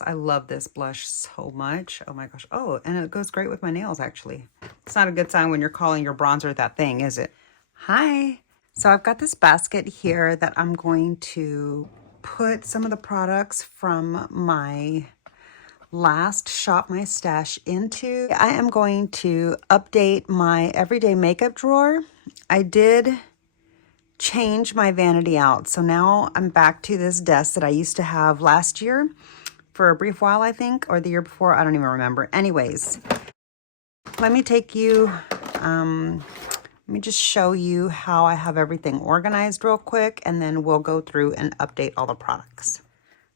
I love this blush so much. Oh my gosh. Oh, and it goes great with my nails, actually. It's not a good sign when you're calling your bronzer that thing, is it? Hi. So I've got this basket here that I'm going to put some of the products from my last Shop My Stash into. I am going to update my everyday makeup drawer. I did change my vanity out. So now I'm back to this desk that I used to have last year for a brief while, I think, or the year before. I don't even remember. Anyways, let me take you, let me just show you how I have everything organized real quick, and then we'll go through and update all the products.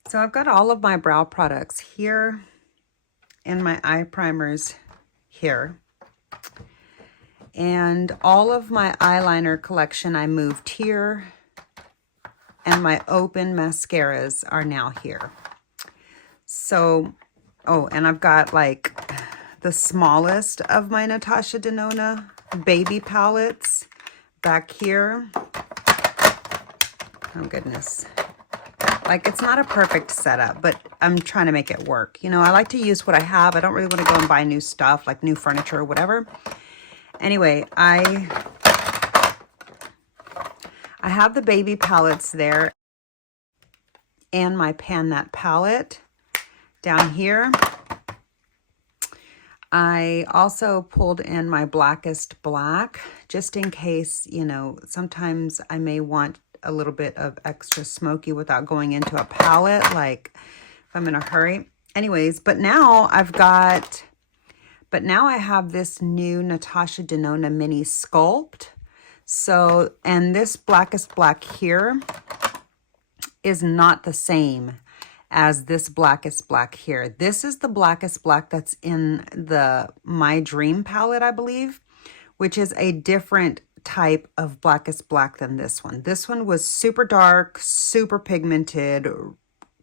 So I've got all of my brow products here and my eye primers here. And all of my eyeliner collection I moved here, and my open mascaras are now here. So, oh, and I've got like the smallest of my Natasha Denona baby palettes back here. Oh goodness. Like, it's not a perfect setup, but I'm trying to make it work. You know, I like to use what I have. I don't really want to go and buy new stuff, like new furniture or whatever. Anyway, I have the baby palettes there and my Pan That palette down here. I also pulled in my Blackest Black, just in case, you know, sometimes I may want a little bit of extra smoky without going into a palette, like if I'm in a hurry. Anyways, but now I have this new Natasha Denona Mini Sculpt. So, and this Blackest Black here is not the same as this Blackest Black here. This is the Blackest Black that's in the My Dream palette, I believe, which is a different type of Blackest Black than this one. This one was super dark, super pigmented,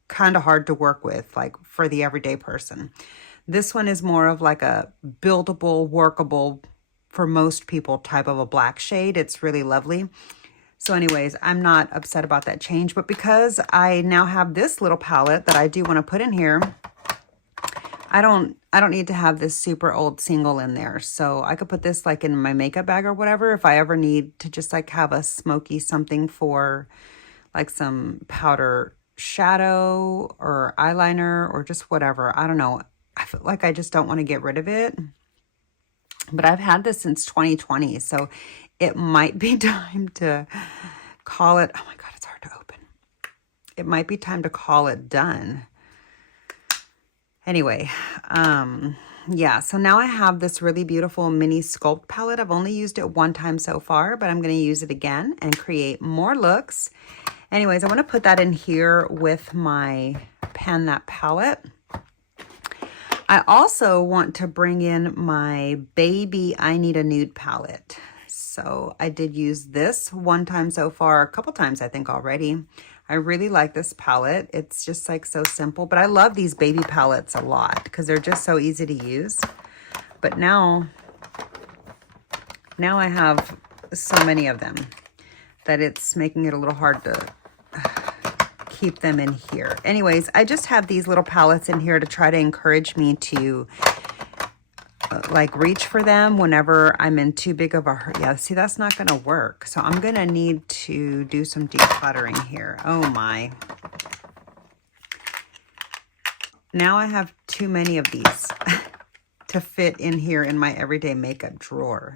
kind of hard to work with, like for the everyday person. This one is more of like a buildable, workable, for most people type of a black shade. It's really lovely. So anyways, I'm not upset about that change, but because I now have this little palette that I do want to put in here, I don't need to have this super old single in there. So I could put this like in my makeup bag or whatever if I ever need to just like have a smoky something for like some powder shadow or eyeliner or just whatever. I don't know. I feel like I just don't want to get rid of it. But I've had this since 2020, so it might be time to call it. Oh my God, it's hard to open. It might be time to call it done. Anyway, yeah, so now I have this really beautiful mini sculpt palette. I've only used it one time so far, but I'm going to use it again and create more looks. Anyways, I want to put that in here with my Pan That palette. I also want to bring in my baby I Need a Nude palette. So I did use this one time so far, a couple times I think already. I really like this palette. It's just like so simple, but I love these baby palettes a lot because they're just so easy to use. But now I have so many of them that it's making it a little hard to keep them in here. Anyways, I just have these little palettes in here to try to encourage me to like reach for them whenever I'm in too big of a hurry. Yeah, see, that's not going to work. So I'm going to need to do some decluttering here. Oh my. Now I have too many of these to fit in here in my everyday makeup drawer.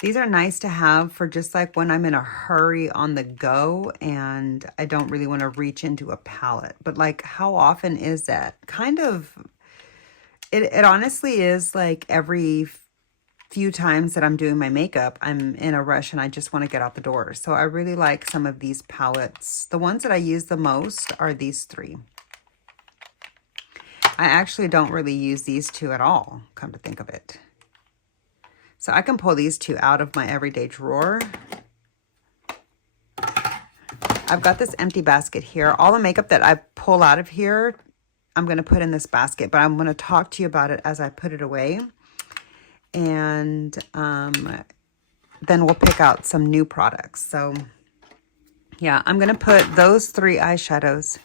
These are nice to have for just like when I'm in a hurry on the go and I don't really want to reach into a palette. But like, how often is that? Kind of, it honestly is like every few times that I'm doing my makeup, I'm in a rush and I just want to get out the door. So I really like some of these palettes. The ones that I use the most are these three. I actually don't really use these two at all, come to think of it. So I can pull these two out of my everyday drawer. I've got this empty basket here. All the makeup that I pull out of here, I'm going to put in this basket, but I'm going to talk to you about it as I put it away. And then we'll pick out some new products. So yeah, I'm going to put those three eyeshadows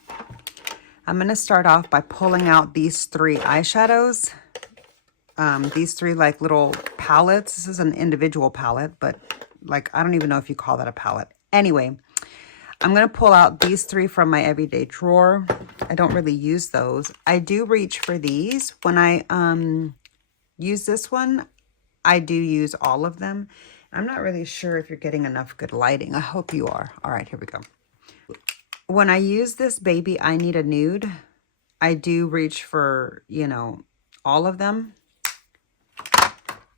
I'm going to start off by pulling out these 3 eyeshadows. These 3 like little palettes. This is an individual palette, but like, I don't even know if you call that a palette. Anyway, I'm going to pull out these 3 from my everyday drawer. I don't really use those. I do reach for these. When I use this one, I do use all of them. I'm not really sure if you're getting enough good lighting. I hope you are. All right, here we go. When I use this Baby I Need a Nude, I do reach for, you know, all of them.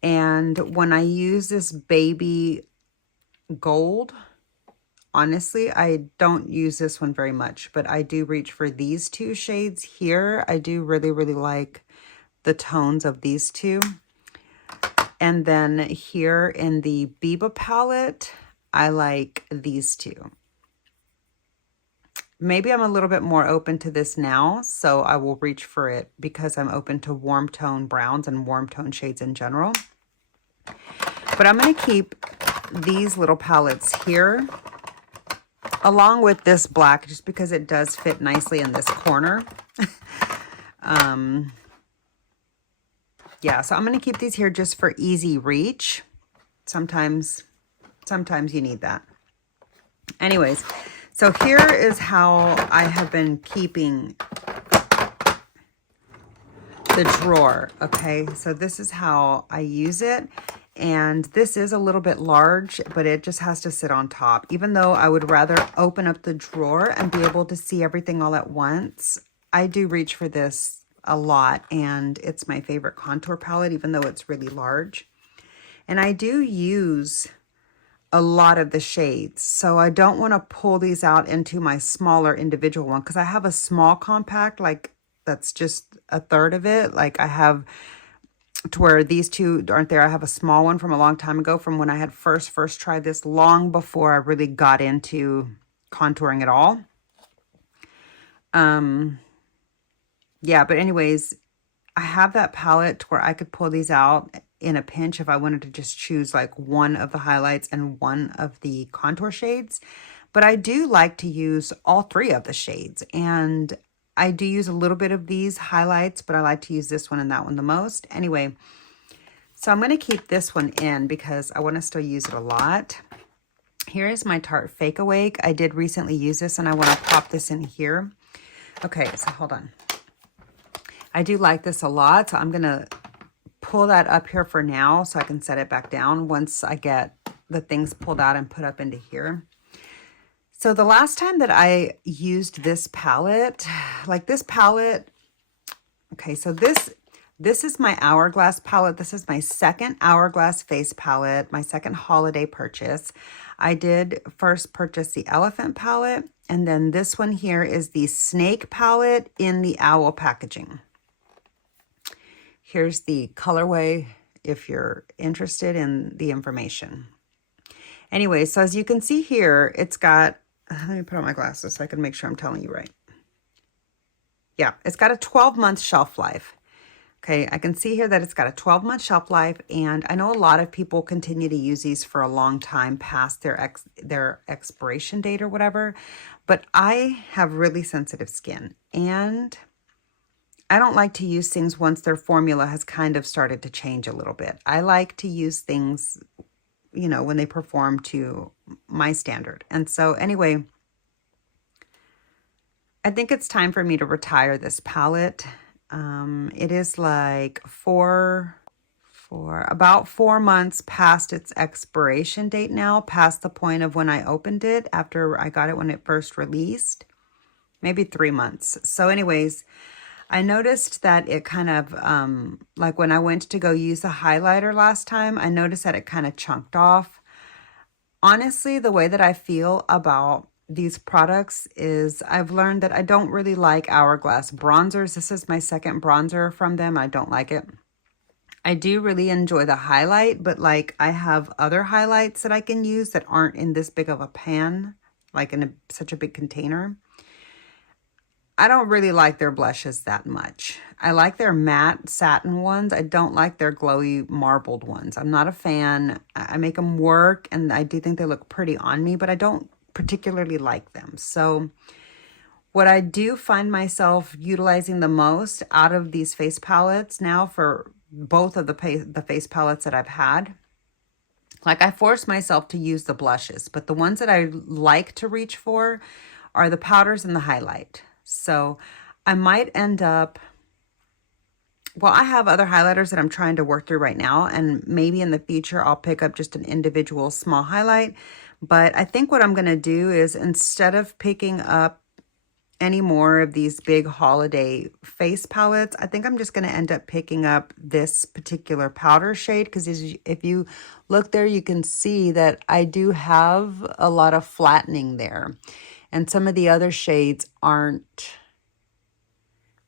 And when I use this Baby Gold, honestly, I don't use this one very much, but I do reach for these 2 shades here. I do really, really like the tones of these 2. And then here in the Biba palette, I like these 2. Maybe I'm a little bit more open to this now, so I will reach for it because I'm open to warm tone browns and warm tone shades in general. But I'm going to keep these little palettes here along with this black just because it does fit nicely in this corner. Yeah, so I'm going to keep these here just for easy reach. Sometimes you need that. Anyways, so here is how I have been keeping the drawer, okay? So this is how I use it. And this is a little bit large, but it just has to sit on top. Even though I would rather open up the drawer and be able to see everything all at once, I do reach for this a lot. And it's my favorite contour palette, even though it's really large. And I do use a lot of the shades. So I don't want to pull these out into my smaller individual one because I have a small compact, like that's just a third of it. Like I have to where these 2 aren't there. I have a small one from a long time ago from when I had first tried this long before I really got into contouring at all. Yeah, but anyways, I have that palette where I could pull these out in a pinch if I wanted to just choose like one of the highlights and one of the contour shades. But I do like to use all 3 of the shades. And I do use a little bit of these highlights, but I like to use this one and that one the most. Anyway, so I'm going to keep this one in because I want to still use it a lot. Here is my Tarte Fake Awake. I did recently use this and I want to pop this in here. Okay, so hold on. I do like this a lot, so I'm going to pull that up here for now so I can set it back down once I get the things pulled out and put up into here. So the last time that I used this palette, like this palette, okay, so this is my Hourglass palette. This is my second Hourglass face palette, my second holiday purchase. I did first purchase the Elephant palette, and then this one here is the Snake palette in the owl packaging. Here's the colorway if you're interested in the information. Anyway, so as you can see here, it's got, let me put on my glasses so I can make sure I'm telling you right. Yeah, it's got a 12-month shelf life. Okay, I can see here that it's got a 12-month shelf life, and I know a lot of people continue to use these for a long time past their expiration date or whatever, but I have really sensitive skin, and I don't like to use things once their formula has kind of started to change a little bit. I like to use things, you know, when they perform to my standard. And so anyway, I think it's time for me to retire this palette. It is like about 4 months past its expiration date now, past the point of when I opened it after I got it when it first released, maybe 3 months. So anyways, I noticed that it kind of, like when I went to go use the highlighter last time, I noticed that it kind of chunked off. Honestly, the way that I feel about these products is I've learned that I don't really like Hourglass bronzers. This is my second bronzer from them. I don't like it. I do really enjoy the highlight, but like I have other highlights that I can use that aren't in this big of a pan, like in such a big container. I don't really like their blushes that much. I like their matte satin ones. I don't like their glowy marbled ones. I'm not a fan. I make them work, and I do think they look pretty on me, but I don't particularly like them. So What I do find myself utilizing the most out of these face palettes now for both of the face palettes that I've had, like I force myself to use the blushes, but the ones that I like to reach for are the powders and the highlight. So I might end up, well, I have other highlighters that I'm trying to work through right now, and maybe in the future I'll pick up just an individual small highlight. But I think what I'm going to do is, instead of picking up any more of these big holiday face palettes, I think I'm just going to end up picking up this particular powder shade, because if you look there, you can see that I do have a lot of flattening there, and some of the other shades aren't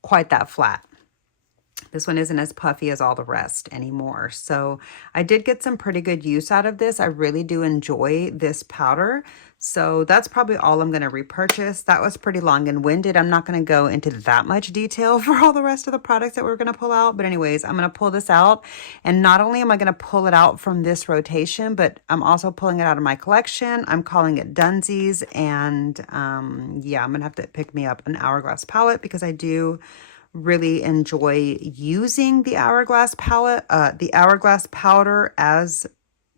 quite that flat. This one isn't as puffy as all the rest anymore. So I did get some pretty good use out of this. I really do enjoy this powder. So that's probably all I'm going to repurchase. That was pretty long and winded. I'm not going to go into that much detail for all the rest of the products that we're going to pull out. But anyways, I'm going to pull this out. And not only am I going to pull it out from this rotation, but I'm also pulling it out of my collection. I'm calling it Dunsies. And yeah, I'm going to have to pick me up an Hourglass palette, because I do really enjoy using the Hourglass palette, the Hourglass powder, as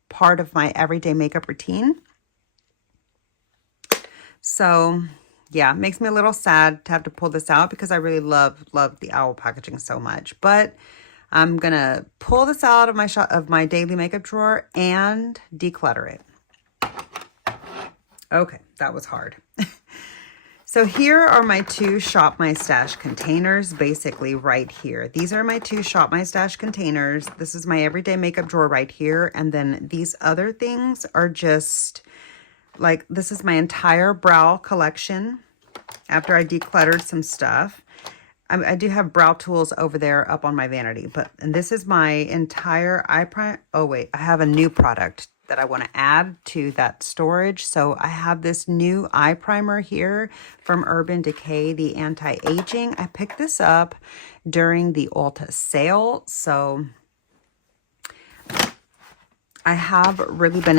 part of my everyday makeup routine. So yeah, it makes me a little sad to have to pull this out, because I really love the owl packaging so much. But I'm gonna pull this out of my daily makeup drawer and declutter it. Okay, that was hard. So here are my two Shop My Stash containers, basically right here. These are my two Shop My Stash containers. This is my everyday makeup drawer right here. And then these other things are just like, this is my entire brow collection after I decluttered some stuff. I do have brow tools over there up on my vanity, and this is my entire eye primer. Oh wait, I have a new product that I want to add to that storage. So I have this new eye primer here from Urban Decay, the anti-aging. I picked this up during the Ulta sale. So I have really been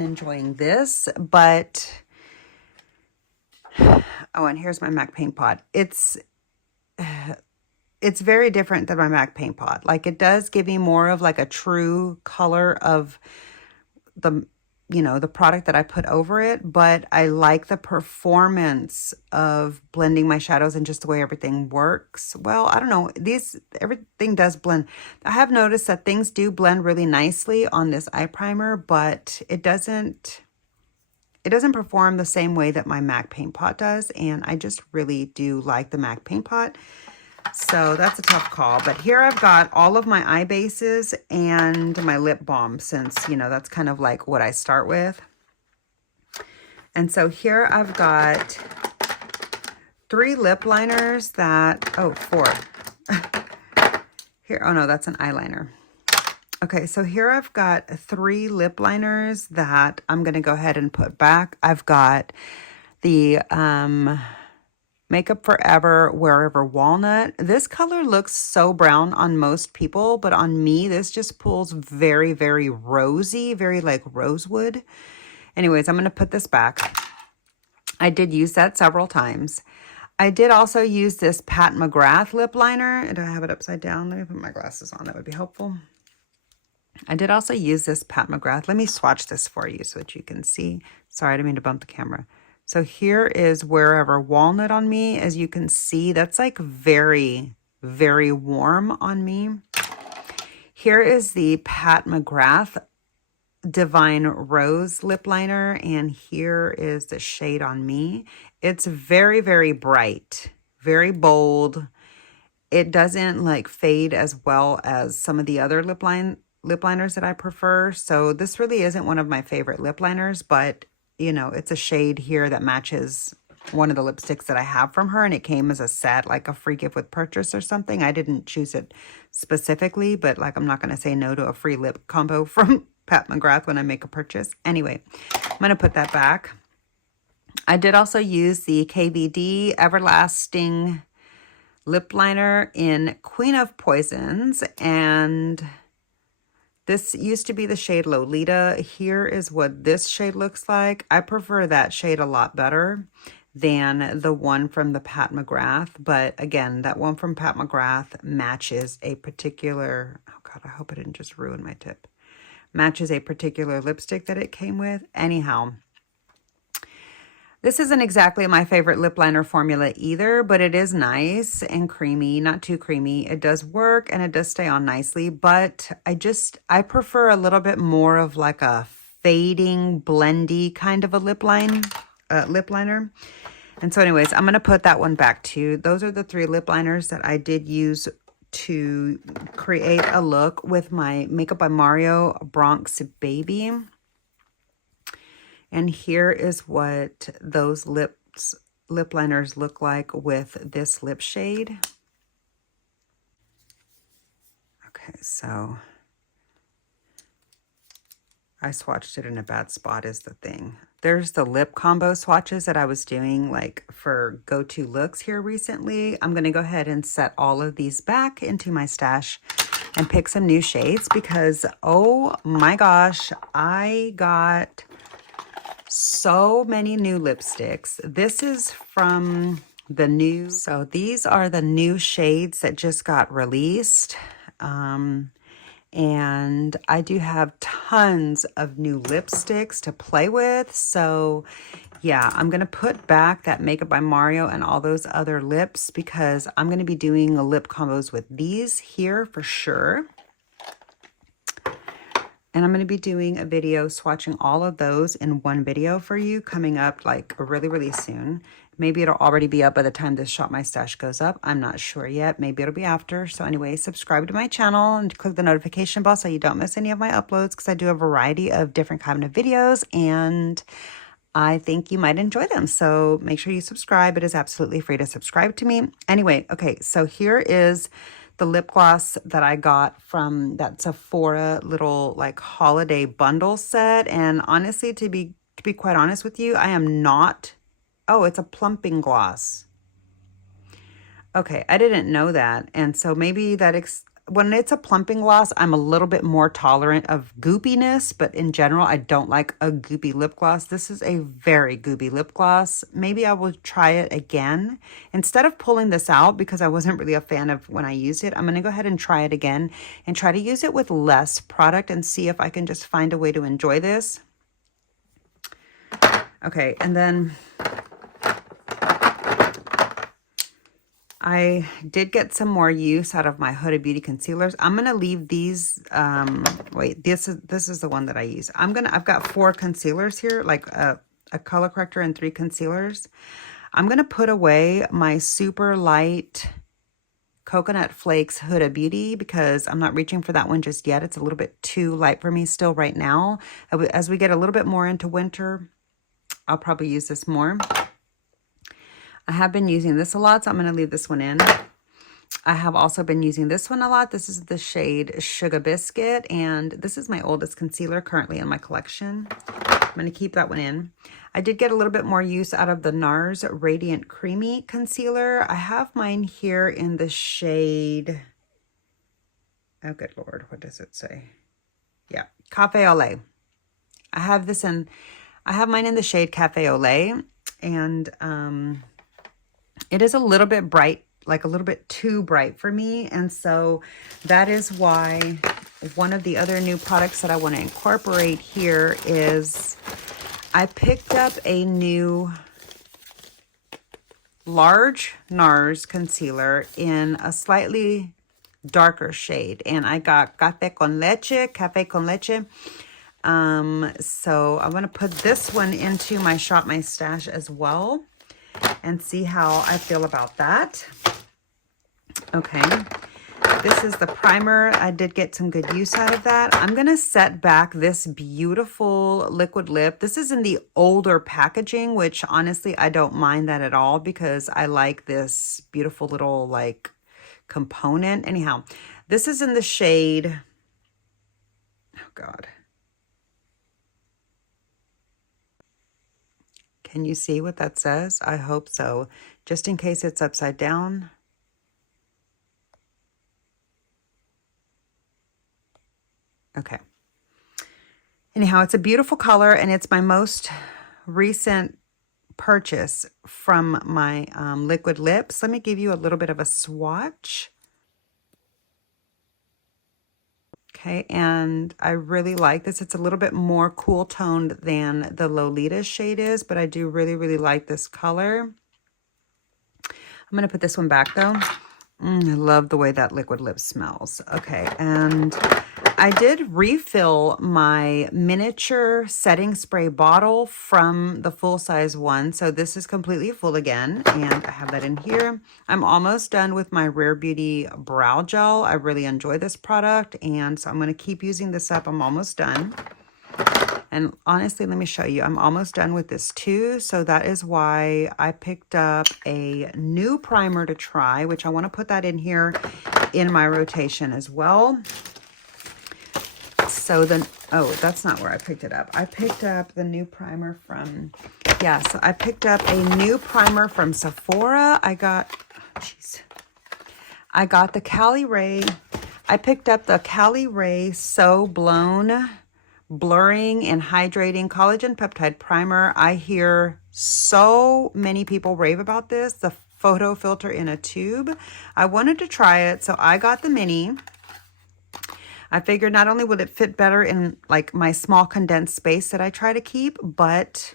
enjoying this, but oh, and here's my MAC paint pot. It's very different than my MAC paint pot. Like, it does give me more of like a true color of the, the product that I put over it, but I like the performance of blending my shadows and just the way everything works. Well, I don't know. Everything does blend. I have noticed that things do blend really nicely on this eye primer, but it doesn't perform the same way that my MAC paint pot does. And I just really do like the MAC paint pot. So that's a tough call. But here I've got all of my eye bases and my lip balm, since, that's kind of like what I start with. And so here I've got 3 lip liners four. Here, oh no, that's an eyeliner. Okay, so here I've got 3 lip liners that I'm going to go ahead and put back. I've got the Makeup Forever Wherever Walnut. This color looks so brown on most people, but on me, this just pulls very, very rosy, very like rosewood. Anyways, I'm going to put this back. I did use that several times. I did also use this Pat McGrath lip liner. Do I have it upside down? Let me put my glasses on. That would be helpful. I did also use this Pat McGrath. Let me swatch this for you so that you can see. Sorry, I didn't mean to bump the camera. So here is Wherever Walnut on me. As you can see, that's like very, very warm on me. Here is the Pat McGrath Divine Rose lip liner, and here is the shade on me. It's very, very bright, very bold. It doesn't like fade as well as some of the other lip liners that I prefer. So this really isn't one of my favorite lip liners, but it's a shade here that matches one of the lipsticks that I have from her, and it came as a set, like a free gift with purchase or something. I didn't choose it specifically, but like, I'm not going to say no to a free lip combo from Pat McGrath when I make a purchase. Anyway, I'm going to put that back. I did also use the KVD Everlasting lip liner in Queen of Poisons, and this used to be the shade Lolita. Here is what this shade looks like. I prefer that shade a lot better. than the one from the Pat McGrath. But again, that one from Pat McGrath matches a particular, oh God, I hope I didn't just ruin my tip. Matches a particular lipstick that it came with. Anyhow, this isn't exactly my favorite lip liner formula either, but it is nice and creamy, not too creamy. It does work and it does stay on nicely, but I prefer a little bit more of like a fading, blendy kind of a lip liner. And so anyways, I'm going to put that one back too. Those are the 3 lip liners that I did use to create a look with my Makeup by Mario Bronx Baby. And here is what those lip liners look like with this lip shade. Okay, so I swatched it in a bad spot is the thing. There's the lip combo swatches that I was doing like for go-to looks here recently. I'm going to go ahead and set all of these back into my stash and pick some new shades because, oh my gosh, I got so many new lipsticks. This is from the new, so these are the new shades that just got released. And I do have tons of new lipsticks to play with. So yeah, I'm going to put back that Makeup by Mario and all those other lips because I'm going to be doing a lip combos with these here for sure. And I'm going to be doing a video swatching all of those in one video for you coming up like really, really soon. Maybe it'll already be up by the time this Shop My Stash goes up. I'm not sure yet. Maybe it'll be after. So anyway, subscribe to my channel and click the notification bell so you don't miss any of my uploads because I do a variety of different kind of videos and I think you might enjoy them. So make sure you subscribe. It is absolutely free to subscribe to me. Anyway, okay, so here is the lip gloss that I got from that Sephora little like holiday bundle set. And honestly, to be quite honest with you, I am not, oh, it's a plumping gloss. Okay, I didn't know that. And so maybe that, when it's a plumping gloss, I'm a little bit more tolerant of goopiness, but in general, I don't like a goopy lip gloss. This is a very goopy lip gloss. Maybe I will try it again. Instead of pulling this out, because I wasn't really a fan of when I used it, I'm going to go ahead and try it again and try to use it with less product and see if I can just find a way to enjoy this. Okay, and then I did get some more use out of my Huda Beauty concealers. I'm going to leave these, wait, this is the one that I use. I've got 4 concealers here, like a color corrector and 3 concealers. I'm going to put away my super light Coconut Flakes Huda Beauty because I'm not reaching for that one just yet. It's a little bit too light for me still right now. As we get a little bit more into winter, I'll probably use this more. I have been using this a lot, so I'm going to leave this one in. I have also been using this one a lot. This is the shade Sugar Biscuit, and this is my oldest concealer currently in my collection. I'm going to keep that one in. I did get a little bit more use out of the NARS Radiant Creamy Concealer. I have mine here in the shade, oh good Lord, what does it say? Yeah, Cafe au Lait. I have mine in the shade Cafe au Lait, and it is a little bit bright, like a little bit too bright for me. And so that is why one of the other new products that I want to incorporate here is I picked up a new large NARS concealer in a slightly darker shade. And I got Cafe con Leche. So I'm going to put this one into my Shop My Stash as well and see how I feel about that. Okay, this is the primer. I did get some good use out of that. I'm going to set back this beautiful liquid lip. This is in the older packaging, which honestly, I don't mind that at all because I like this beautiful little like component. Anyhow, this is in the shade, oh God. Can you see what that says? I hope so. Just in case it's upside down. Okay. Anyhow, it's a beautiful color and it's my most recent purchase from my liquid lips. Let me give you a little bit of a swatch. Okay, and I really like this. It's a little bit more cool toned than the Lolita shade is, but I do really, really like this color. I'm going to put this one back though. I love the way that liquid lip smells. Okay, and I did refill my miniature setting spray bottle from the full-size one. So this is completely full again, and I have that in here. I'm almost done with my Rare Beauty Brow Gel. I really enjoy this product, and so I'm going to keep using this up. I'm almost done. And honestly, let me show you. I'm almost done with this too. So that is why I picked up a new primer to try, which I want to put that in here in my rotation as well. So then, oh, that's not where I picked it up. I picked up the new primer from, yeah, so I picked up a new primer from Sephora. I got the Cali Ray. I picked up the Cali Ray So Blown Blurring and Hydrating Collagen Peptide Primer. I hear so many people rave about this, the photo filter in a tube. I wanted to try it, so I got the mini. I figured not only would it fit better in like my small condensed space that I try to keep, but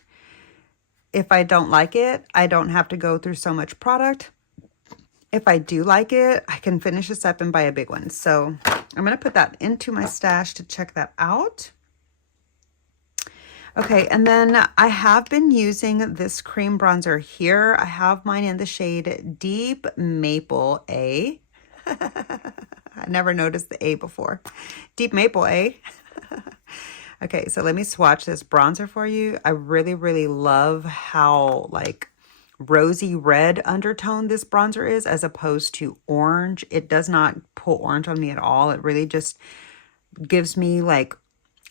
if I don't like it, I don't have to go through so much product. If I do like it, I can finish this up and buy a big one. So I'm going to put that into my stash to check that out. Okay, and then I have been using this cream bronzer here. I have mine in the shade Deep Maple A. I never noticed the A before. Deep Maple A. Okay, so let me swatch this bronzer for you. I really, really love how like rosy red undertone this bronzer is as opposed to orange. It does not pull orange on me at all. It really just gives me like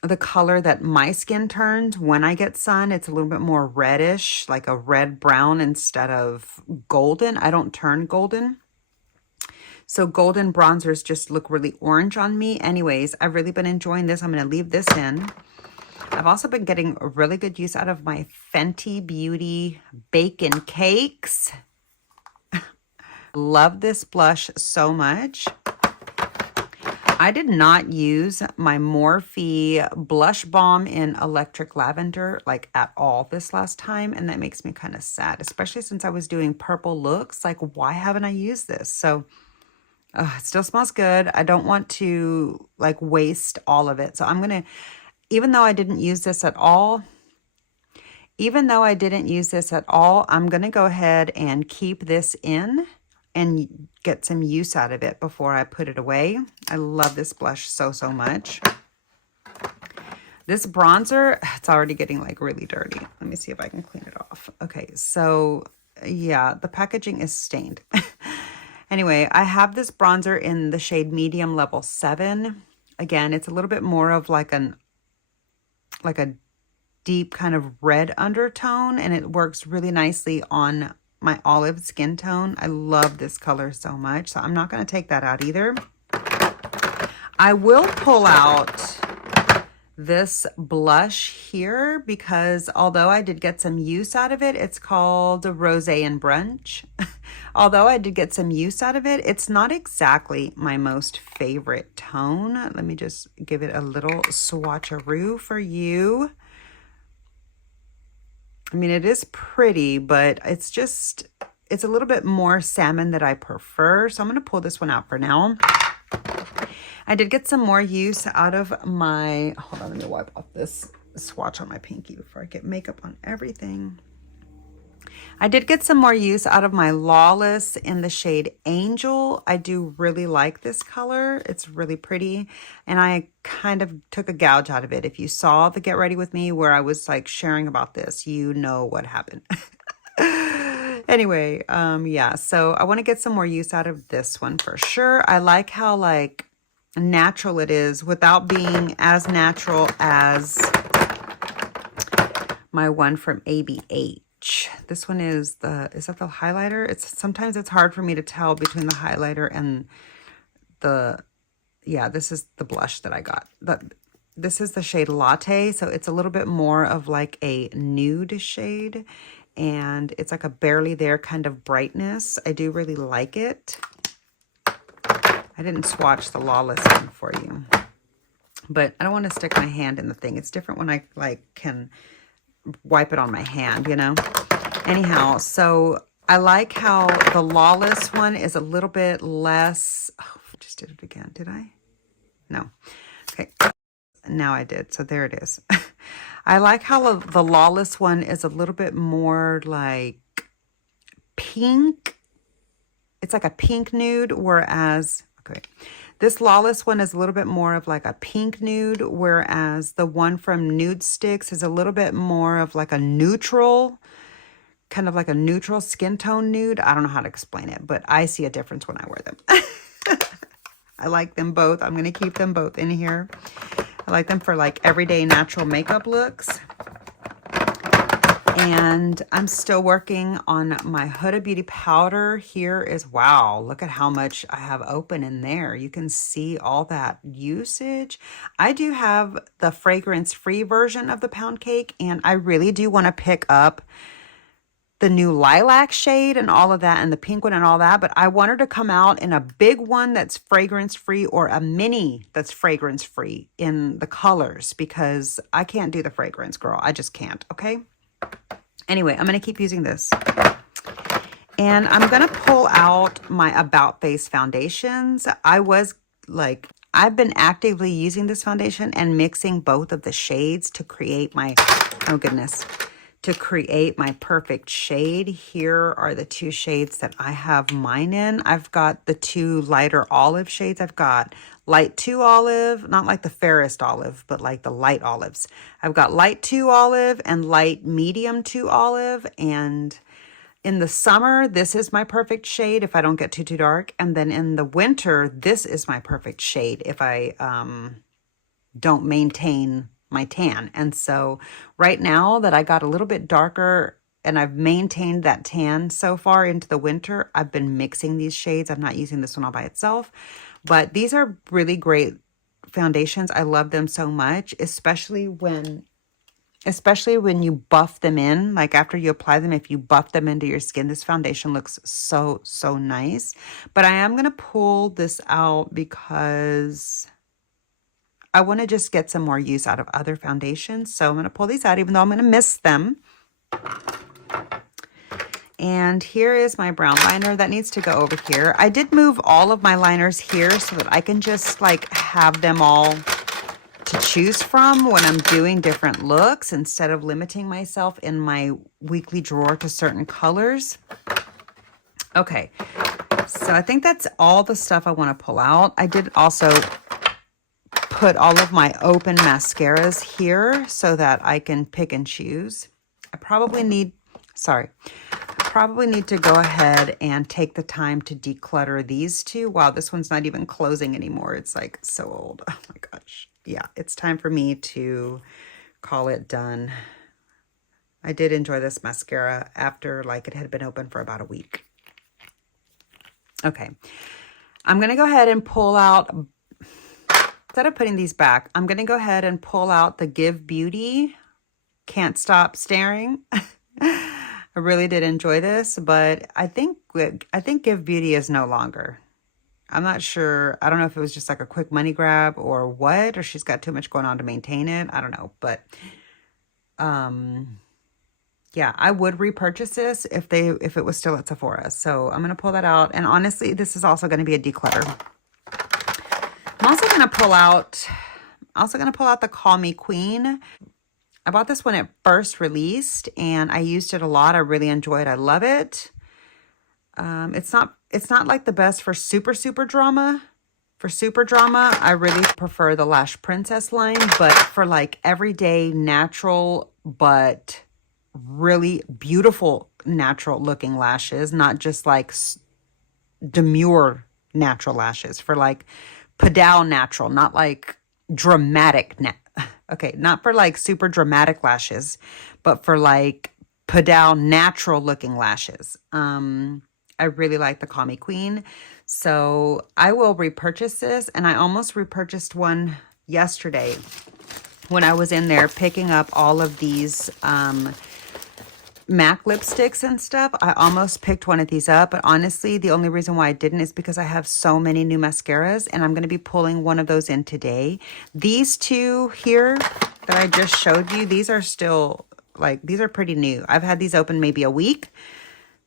the color that my skin turns when I get sun. It's a little bit more reddish, like a red brown instead of golden. I don't turn golden. So golden bronzers just look really orange on me. Anyways, I've really been enjoying this. I'm going to leave this in. I've also been getting a really good use out of my Fenty Beauty Bacon Cakes. Love this blush so much. I did not use my Morphe blush balm in electric lavender like at all this last time, and that makes me kind of sad, especially since I was doing purple looks. Like, why haven't I used this? So it still smells good. I don't want to like waste all of it. So I'm going to, even though I didn't use this at all, I'm going to go ahead and keep this in and get some use out of it before I put it away. I love this blush so, so much. This bronzer, it's already getting like really dirty. Let me see if I can clean it off. Okay, so yeah, the packaging is stained. Anyway, I have this bronzer in the shade Medium Level 7. Again, it's a little bit more of like a deep kind of red undertone, and it works really nicely on my olive skin tone. I love this color so much, so I'm not going to take that out either. I will pull out this blush here because although I did get some use out of it, it's called Rosé and Brunch. Although I did get some use out of it, it's not exactly my most favorite tone. Let me just give it a little swatcheroo for you. I mean, it is pretty, but it's a little bit more salmon that I prefer. So I'm going to pull this one out for now. I did get some more use out of my, hold on, let me wipe off this swatch on my pinky before I get makeup on everything. I did get some more use out of my Lawless in the shade Angel. I do really like this color. It's really pretty. And I kind of took a gouge out of it. If you saw the Get Ready With Me where I was like sharing about this, you know what happened. Anyway, yeah, so I want to get some more use out of this one for sure. I like how like natural it is without being as natural as my one from ABH. This one is is that the highlighter? Sometimes it's hard for me to tell between the highlighter and yeah, this is the blush that I got. This is the shade Latte, so it's a little bit more of like a nude shade. and it's like a barely there kind of brightness. I do really like it. I didn't swatch the Lawless one for you, but I don't want to stick my hand in the thing. It's different when I like can wipe it on my hand, you know? Anyhow, so I like how the Lawless one is a little bit less. Oh, I just did it again. Did I? No. Okay. Now I did. So there it is. I like how the Lawless one is a little bit more like pink. It's like a pink nude, whereas, okay, this Lawless one is a little bit more of like a pink nude, whereas the one from Nude Sticks is a little bit more of like a neutral, kind of like a neutral skin tone nude. I don't know how to explain it, but I see a difference when I wear them. I like them both. I'm going to keep them both in here. I like them for like everyday natural makeup looks. And I'm still working on my Huda Beauty powder. Here is, wow, look at how much I have open in there. You can see all that usage. I do have the fragrance-free version of the Pound Cake, and I really do want to pick up the new lilac shade and all of that, and the pink one and all that, but I want her to come out in a big one that's fragrance-free or a mini that's fragrance-free in the colors, because I can't do the fragrance, girl. I just can't, okay? Anyway, I'm going to keep using this. And I'm going to pull out my About Face foundations. I've been actively using this foundation and mixing both of the shades to create my, oh goodness, to create my perfect shade. Here are the two shades that I have mine in. I've got the two lighter olive shades. I've got light 2 olive, not like the fairest olive, but like the light olives. I've got light 2 olive and light medium 2 olive. And in the summer, this is my perfect shade if I don't get too dark. And then in the winter, this is my perfect shade if I don't maintain my tan. And so right now that I got a little bit darker and I've maintained that tan so far into the winter, I've been mixing these shades. I'm not using this one all by itself, but these are really great foundations. I love them so much, especially when you buff them in, like after you apply them, if you buff them into your skin, this foundation looks so nice. But I am going to pull this out because I want to just get some more use out of other foundations. So I'm going to pull these out, even though I'm going to miss them. And here is my brown liner that needs to go over here. I did move all of my liners here so that I can just like have them all to choose from when I'm doing different looks instead of limiting myself in my weekly drawer to certain colors. Okay, so I think that's all the stuff I want to pull out. I did also put all of my open mascaras here so that I can pick and choose. I probably need to go ahead and take the time to declutter these two. Wow, this one's not even closing anymore. It's like so old. Oh my gosh. Yeah, it's time for me to call it done. I did enjoy this mascara after like it had been open for about a week. Okay, I'm going to go ahead and pull out, instead of putting these back, I'm going to go ahead and pull out the Give Beauty Can't Stop Staring. I really did enjoy this, but I think Give Beauty is no longer. I'm not sure. I don't know if it was just like a quick money grab or what, or she's got too much going on to maintain it. I don't know, but yeah, I would repurchase this if it was still at Sephora. So I'm going to pull that out. And honestly, this is also going to be a declutter. I'm also going to pull out the Call Me Queen. I bought this when it first released and I used it a lot. I really enjoyed it. I love it. It's not like the best for super drama. For super drama, I really prefer the Lash Princess line, but for like everyday natural but really beautiful natural looking lashes, not just like demure natural lashes, for like Padal natural, not like dramatic okay, not for like super dramatic lashes, but for like Padal natural looking lashes. I really like the Call Me Queen, so I will repurchase this. And I almost repurchased one yesterday when I was in there picking up all of these MAC lipsticks and stuff. I almost picked one of these up, but honestly, the only reason why I didn't is because I have so many new mascaras, and I'm going to be pulling one of those in today. These two here that I just showed you, these are still, like, these are pretty new. I've had these open maybe a week,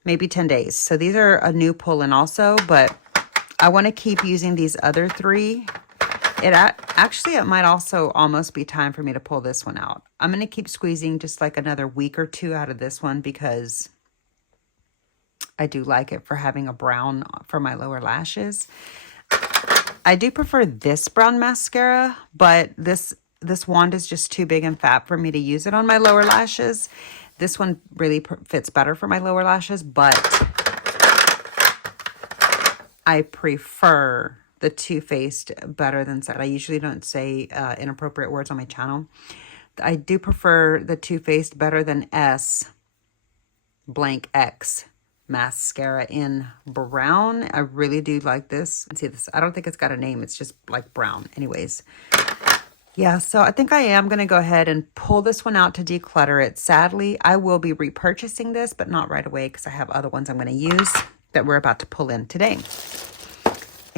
maybe 10 days. So these are a new pull-in also, but I want to keep using these other three. Actually, it might also almost be time for me to pull this one out. I'm going to keep squeezing just like another week or two out of this one because I do like it for having a brown for my lower lashes. I do prefer this brown mascara, but this wand is just too big and fat for me to use it on my lower lashes. This one really fits better for my lower lashes, but I prefer the Too Faced better than said. I usually don't say inappropriate words on my channel. I do prefer the Too Faced better than S blank X mascara in brown. I really do like this. See this? I don't think it's got a name. It's just like brown. Anyways. Yeah, so I think I am going to go ahead and pull this one out to declutter it. Sadly, I will be repurchasing this, but not right away because I have other ones I'm going to use that we're about to pull in today.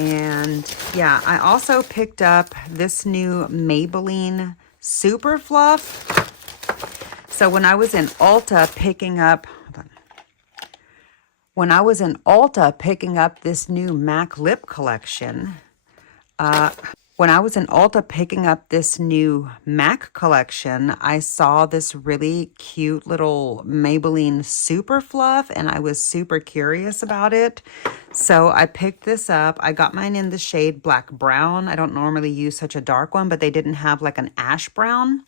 And yeah, I also picked up this new Maybelline Super Fluff. So when I was in Ulta picking up, this new MAC lip collection, I saw this really cute little Maybelline Super Fluff, and I was super curious about it. So I picked this up. I got mine in the shade Black Brown. I don't normally use such a dark one, but they didn't have like an ash brown.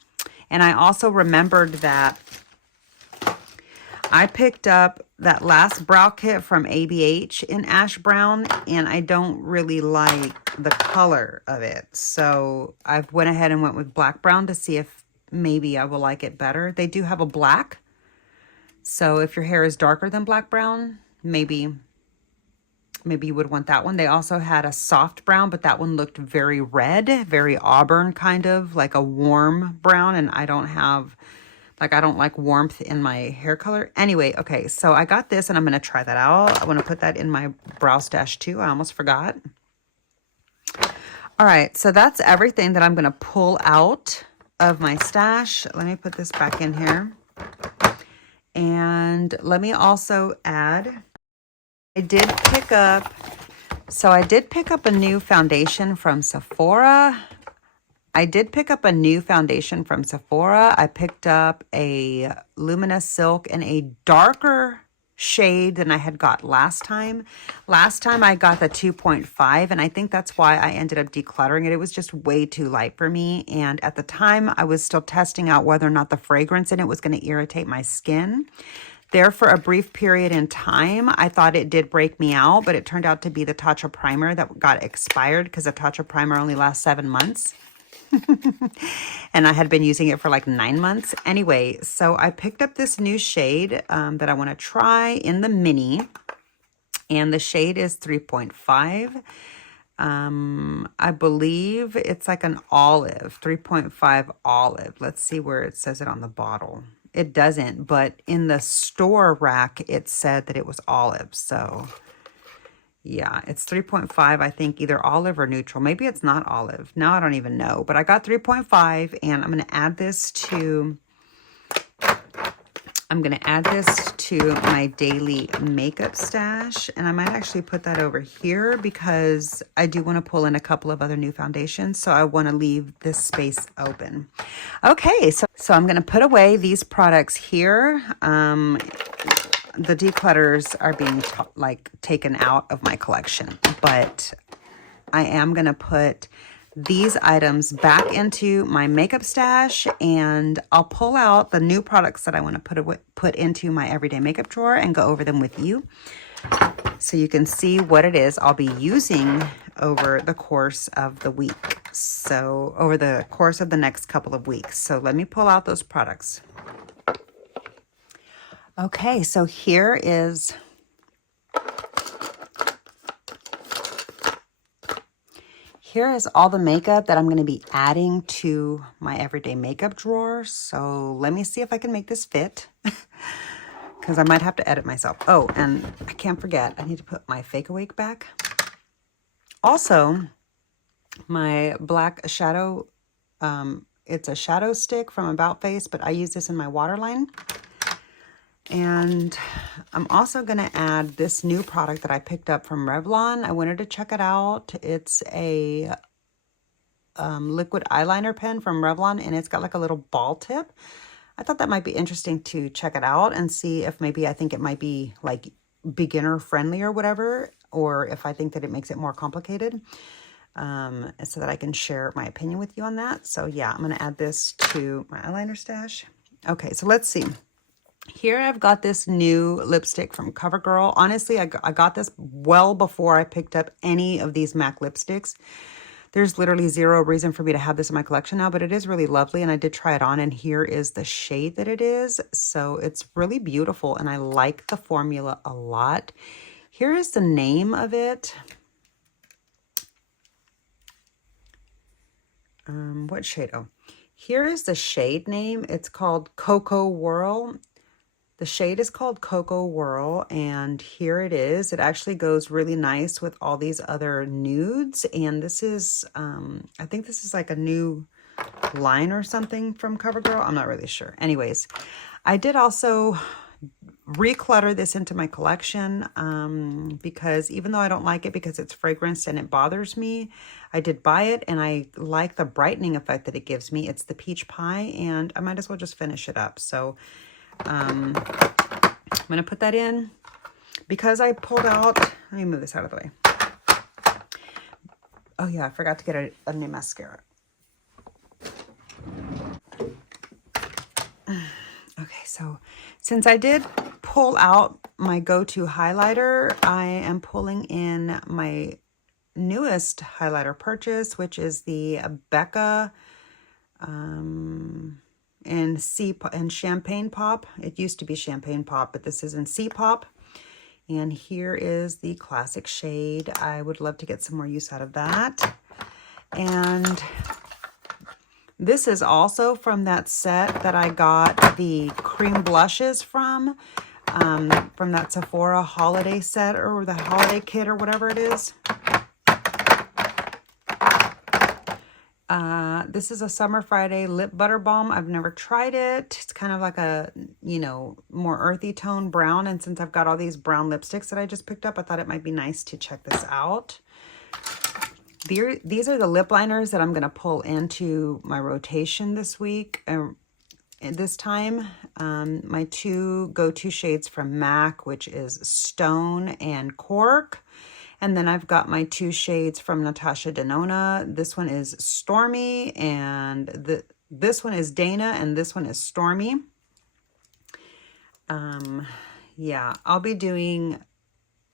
And I also remembered that I picked up that last brow kit from ABH in ash brown, and I don't really like the color of it. So I went ahead and went with black brown to see if maybe I will like it better. They do have a black. So if your hair is darker than black brown, maybe you would want that one. They also had a soft brown, but that one looked very red, very auburn, kind of like a warm brown. And I don't like warmth in my hair color. Anyway, okay, so I got this and I'm going to try that out. I want to put that in my brow stash too. I almost forgot. All right, so that's everything that I'm going to pull out of my stash. Let me put this back in here. And let me also add, I did pick up a new foundation from Sephora. I picked up a Luminous Silk in a darker shade than I had got last time. Last time I got the 2.5, and I think that's why I ended up decluttering it. It was just way too light for me. And at the time, I was still testing out whether or not the fragrance in it was going to irritate my skin. There for a brief period in time, I thought it did break me out, but it turned out to be the Tatcha primer that got expired because the Tatcha primer only lasts 7 months. And I had been using it for like 9 months. Anyway, so I picked up this new shade that I want to try in the mini. And the shade is 3.5. I believe it's like an olive, 3.5 olive. Let's see where it says it on the bottle. It doesn't, but in the store rack, it said that it was olive. So yeah, it's 3.5, I think either olive or neutral. Maybe it's not olive. Now I don't even know. But I got 3.5, and I'm going to add this to my daily makeup stash. And I might actually put that over here because I do want to pull in a couple of other new foundations. So I want to leave this space open. Okay, so I'm going to put away these products here. The declutters are being taken out of my collection, but I am going to put these items back into my makeup stash, and I'll pull out the new products that I want to put into my everyday makeup drawer and go over them with you so you can see what it is I'll be using over the course of the week. So over the course of the next couple of weeks. So let me pull out those products. Okay, so here is all the makeup that I'm going to be adding to my everyday makeup drawer. So let me see if I can make this fit. because I might have to edit myself. Oh, and I can't forget, I need to put my Fake Awake back. Also, my black shadow, it's a shadow stick from About Face, but I use this in my waterline. And I'm also going to add this new product that I picked up from Revlon. I wanted to check it out. It's a liquid eyeliner pen from Revlon, and it's got like a little ball tip. I thought that might be interesting to check it out and see if maybe I think it might be like beginner friendly or whatever, or if I think that it makes it more complicated, so that I can share my opinion with you on that. So yeah, I'm going to add this to my eyeliner stash. Okay, so let's see. Here I've got this new lipstick from CoverGirl. Honestly, I got this well before I picked up any of these MAC lipsticks. There's literally zero reason for me to have this in my collection now, but it is really lovely, and I did try it on, and here is the shade that it is. So it's really beautiful, and I like the formula a lot. Here is the name of it. What shade? Oh, here is the shade name. It's called Cocoa Whirl. The shade is called Cocoa Whirl, and here it is. It actually goes really nice with all these other nudes, and this is, I think this is like a new line or something from CoverGirl. I'm not really sure. Anyways, I did also reclutter this into my collection because even though I don't like it because it's fragranced and it bothers me, I did buy it, and I like the brightening effect that it gives me. It's the Peach Pie, and I might as well just finish it up. So I'm going to put that in because I pulled out, let me move this out of the way. Oh yeah, I forgot to get a new mascara. Okay, so since I did pull out my go-to highlighter, I am pulling in my newest highlighter purchase, which is the Becca in Champagne Pop. It used to be Champagne Pop, but this is in C Pop. And here is the classic shade. I would love to get some more use out of that. And this is also from that set that I got the cream blushes from that Sephora holiday set, or the holiday kit, or whatever it is. This is a Summer Friday Lip Butter Balm. I've never tried it. It's kind of like a, more earthy tone brown. And since I've got all these brown lipsticks that I just picked up, I thought it might be nice to check this out. These are the lip liners that I'm going to pull into my rotation this week. This time, my two go-to shades from MAC, which is Stone and Cork. And then I've got my two shades from Natasha Denona. This one is Stormy, and this one is Dana, and this one is Stormy. Yeah, I'll be doing,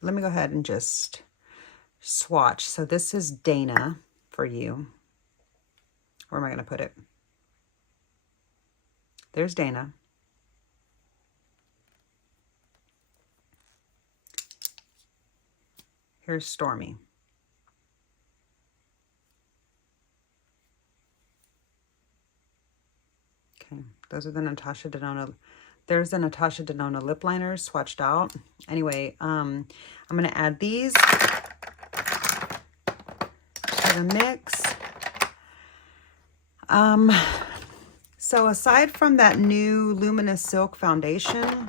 let me go ahead and just swatch. So this is Dana for you. Where am I going to put it? There's Dana. Here's Stormy. Okay, those are the Natasha Denona. There's the Natasha Denona lip liners swatched out. Anyway, I'm going to add these to the mix. So aside from that new Luminous Silk foundation,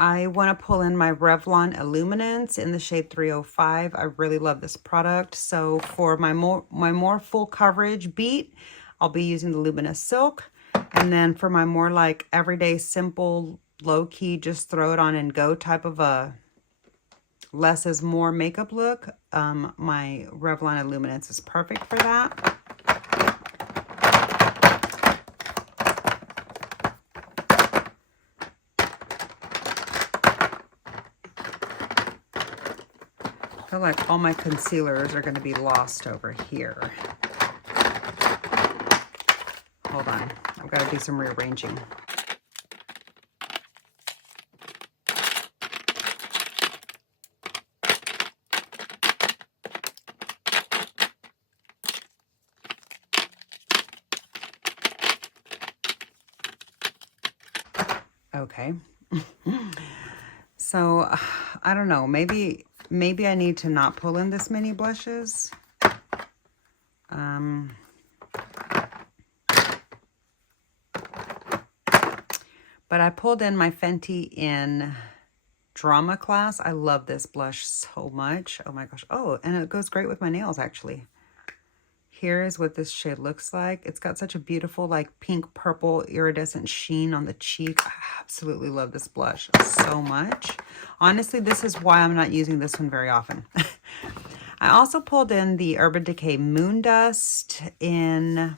I want to pull in my Revlon Illuminance in the shade 305. I really love this product. So for my more full coverage beat, I'll be using the Luminous Silk. And then for my more like everyday simple, low-key, just throw it on and go type of a less is more makeup look, my Revlon Illuminance is perfect for that. I feel like all my concealers are going to be lost over here. Hold on. I've got to do some rearranging. Okay. So, I don't know. Maybe I need to not pull in this many blushes. But I pulled in my Fenty in Drama Class. I love this blush so much. Oh my gosh. Oh, and it goes great with my nails, actually. Here is what this shade looks like. It's got such a beautiful, like, pink purple iridescent sheen on the cheek. I absolutely love this blush so much. Honestly, this is why I'm not using this one very often. I also pulled in the Urban Decay Moon Dust in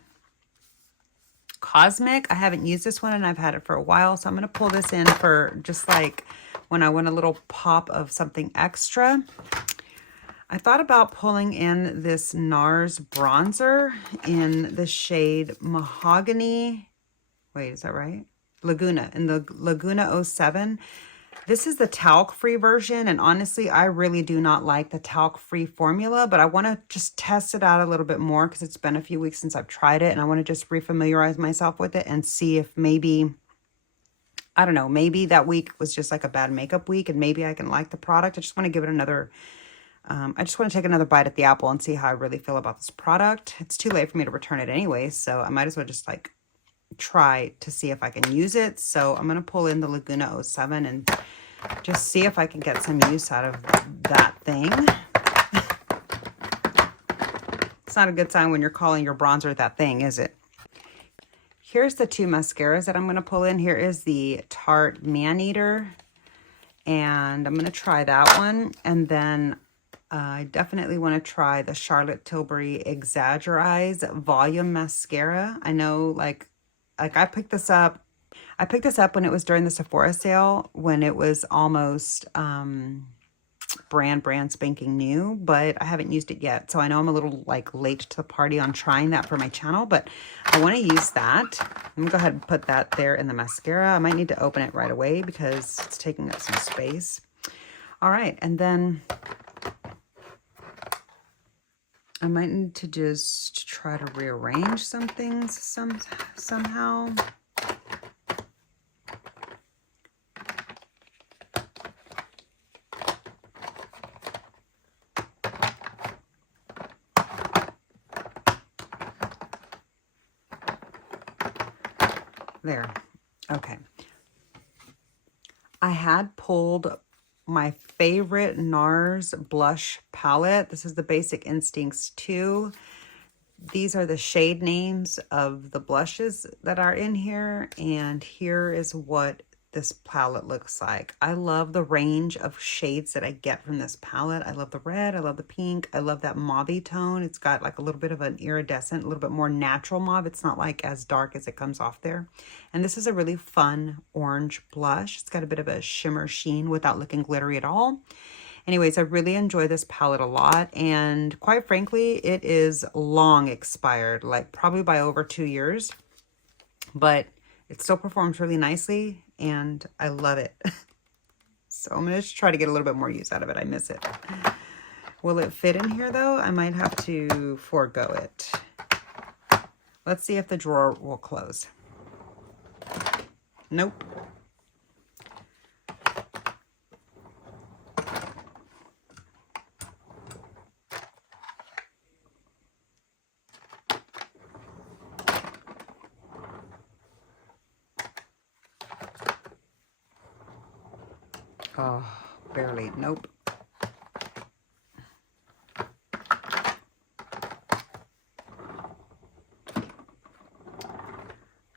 Cosmic. I haven't used this one and I've had it for a while, so I'm going to pull this in for just like when I want a little pop of something extra. I thought about pulling in this NARS bronzer in the shade Mahogany. Wait, is that right? Laguna, in the Laguna 07. This is the talc-free version, and honestly, I really do not like the talc-free formula, but I want to just test it out a little bit more because it's been a few weeks since I've tried it, and I want to just refamiliarize myself with it and see if maybe, I don't know, maybe that week was just like a bad makeup week, and maybe I can like the product. I just want to give it another, I just want to take another bite at the apple and see how I really feel about this product. It's too late for me to return it anyway, so I might as well just like try to see if I can use it. So I'm going to pull in the Laguna 07 and just see if I can get some use out of that thing. It's not a good sign when you're calling your bronzer that thing, is it? Here's the two mascaras that I'm going to pull in. Here is the Tarte Maneater, and I'm going to try that one. And then I definitely want to try the Charlotte Tilbury Exaggerize Volume Mascara. I know, like I picked this up. I picked this up when it was during the Sephora sale, when it was almost brand spanking new, but I haven't used it yet. So I know I'm a little like late to the party on trying that for my channel, but I want to use that. I'm gonna go ahead and put that there in the mascara. I might need to open it right away because it's taking up some space. All right, and then I might need to just try to rearrange some things somehow. There. Okay. I had pulled my favorite NARS blush palette. This is the Basic Instincts 2. These are the shade names of the blushes that are in here. And here is what this palette looks like. I love the range of shades that I get from this palette. I love the red. I love the pink. I love that mauve tone. It's got like a little bit of an iridescent, a little bit more natural mauve. It's not like as dark as it comes off there. And this is a really fun orange blush. It's got a bit of a shimmer sheen without looking glittery at all. Anyways, I really enjoy this palette a lot. And quite frankly, it is long expired, like probably by over 2 years. But it still performs really nicely, and I love it. So I'm going to try to get a little bit more use out of it. I miss it. Will it fit in here, though? I might have to forego it. Let's see if the drawer will close. Nope. Oh, barely. Nope.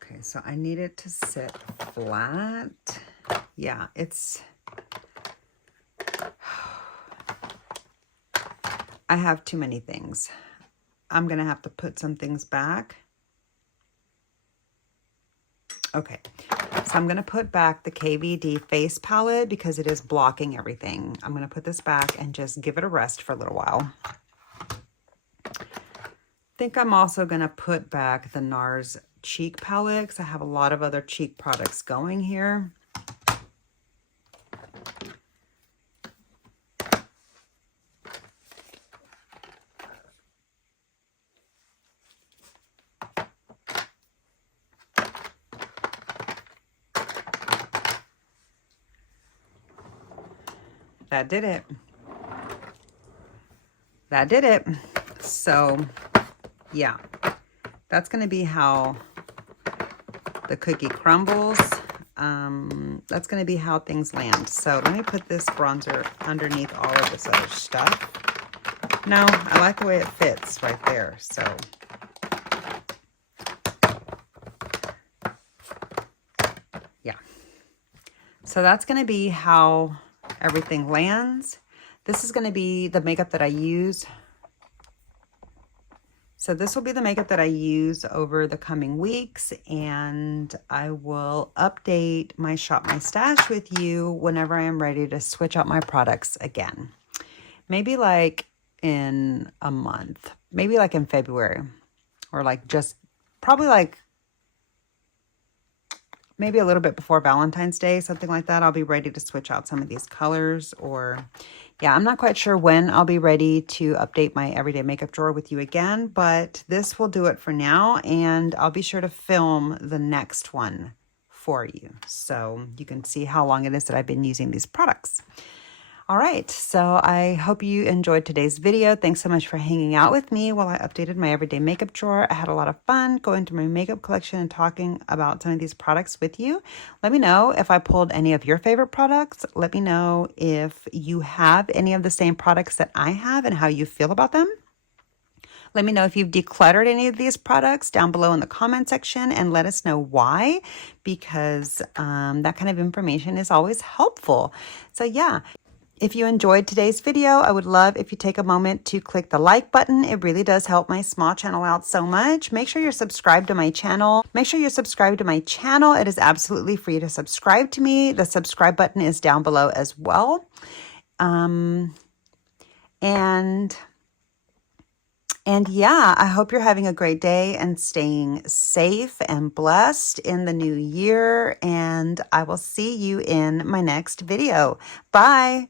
Okay, so I need it to sit flat. Yeah, it's... I have too many things. I'm going to have to put some things back. Okay, so I'm going to put back the KVD face palette because it is blocking everything. I'm going to put this back and just give it a rest for a little while. I think I'm also going to put back the NARS cheek palette because I have a lot of other cheek products going here. that did it. That did it. So yeah, that's going to be how the cookie crumbles. That's going to be how things land. So let me put this bronzer underneath all of this other stuff. No, I like the way it fits right there. So yeah. So that's going to be how everything lands. This is going to be the makeup that I use. So this will be the makeup that I use over the coming weeks, and I will update my Shop My Stash with you whenever I am ready to switch out my products again. Maybe like in a month, maybe like in February, or like just probably like maybe a little bit before Valentine's Day, something like that. I'll be ready to switch out some of these colors, or yeah, I'm not quite sure when I'll be ready to update my everyday makeup drawer with you again, but this will do it for now, and I'll be sure to film the next one for you so you can see how long it is that I've been using these products. All right, so I hope you enjoyed today's video. Thanks so much for hanging out with me while I updated my everyday makeup drawer. I had a lot of fun going through my makeup collection and talking about some of these products with you. Let me know if I pulled any of your favorite products. Let me know if you have any of the same products that I have and how you feel about them. Let me know if you've decluttered any of these products down below in the comment section, and let us know why, because that kind of information is always helpful. So yeah. If you enjoyed today's video, I would love if you take a moment to click the like button. It really does help my small channel out so much. Make sure you're subscribed to my channel. It is absolutely free to subscribe to me. The subscribe button is down below as well. And yeah, I hope you're having a great day and staying safe and blessed in the new year. And I will see you in my next video. Bye.